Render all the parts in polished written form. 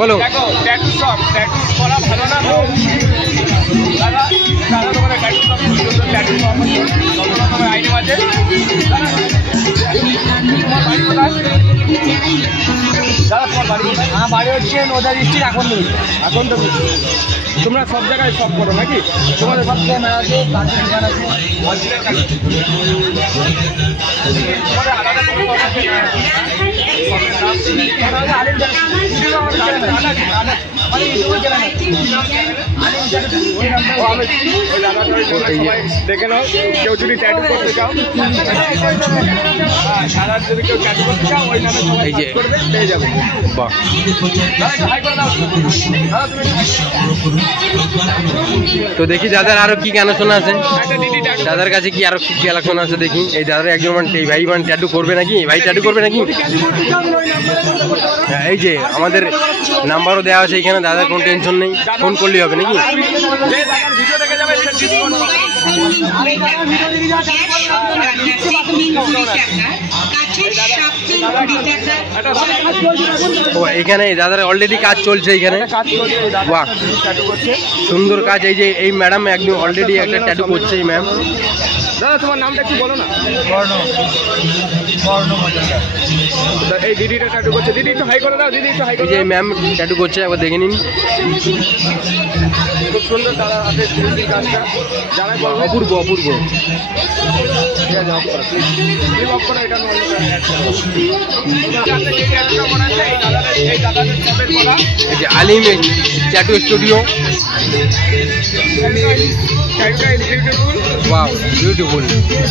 বলো। দেখো tattoo shop, tattoo করা ভালো না তো দাদা, দাদা তোমার ট্যাটু শপ, সুন্দর ট্যাটু শপ তোমার আইনে আছে। তোমার বাড়ি কোথায় দাদা? তোমার বাড়ি কোথায়? আমার বাড়ি হচ্ছে নদা ডিস্ট্রিক্ট আকন্দপুর। আকন্দপুর। তোমরা সব জায়গায় সব করো নাকি? তোমাদের সব জায়গায় মেলা আছে, কাজের দোকান আছে। তোমাদের আলাদা কোনো শপ আছে না? দেখে নাও, কেউ যদি ট্যাটু করতে চাও, দাদার যদি কেউ ট্যাটু করতে চাও ওই নামে সবাই করবে, পেয়ে যাবে। বাহ, তো দেখি দাদার আরো কি কালেকশন আছে, দাদার কাছে কি আরো কি কালেকশন আছে দেখি। এই দাদার একজন এই ভাই ট্যাটু করবে নাকি? ভাই ট্যাটু করবে নাকি? এই যে আমাদের নাম্বারও দেওয়া আছে এখানে, দাদার কোনো টেনশন নেই, ফোন করলেই হবে নাকি? ও এখানে দাদার অলরেডি কাজ চলছে এখানে। বাহ, সুন্দর কাজ। এই যে এই ম্যাডাম একদম অলরেডি একটা ট্যাটু করছে এই ম্যাম। দাদা তোমার নামটা একটু বলো না। এই দিদিটা ট্যাটু করছে, দিদি একটু হাই করে দাও, দিদি একটু হাই করে। এই যে ম্যাম ট্যাটু করছে, একবার দেখে নিন। খুব সুন্দর দাদা হাতে ফিনিশিং কাজটা, যারা অপূর্ব অপূর্ব। ঠিক আছে, অফ করো প্লিজ, অফ করো। এটা এই দাদাদের শপের করা। এই যে আলিম ট্যাটু স্টুডিও। Wow, beautiful.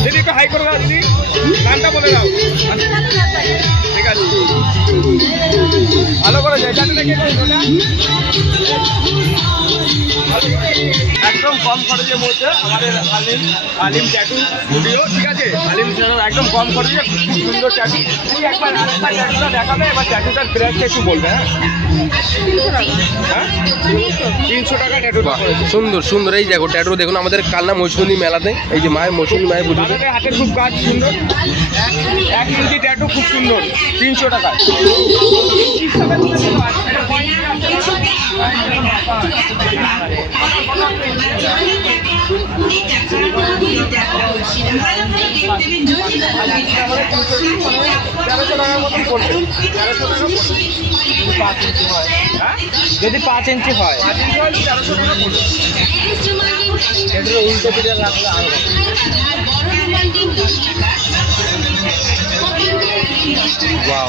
দিদি একটু হাই করে দাও, দিদি নামটা বলে দাও। ঠিক আছে, ভালো করে যায়। একদম কম খরচের মধ্যে আমাদের আলিম ট্যাটু স্টুডিও, ঠিক আছে? আলিম একদম কম খরচে খুব সুন্দর ট্যাটু। একবার ট্যাটুটা দেখাবে, এবার ট্যাটুটার প্রাইসটা একটু বলবে। হ্যাঁ, 300 টাকা ট্যাটুটা। সুন্দর সুন্দর। এই দেখো ট্যাটু দেখুন আমাদের কালনা মৌসুমী মেলাতে। এই যে মায়ের মৌসুমী মায়ের পুজোতে হাতের খুব কাজ সুন্দর, 1 ইঞ্চি ট্যাটু খুব সুন্দর, 300 টাকা। যদি 5 ইঞ্চি হয়, উল্টো পিঠে রাখলে আরো ওয়াও।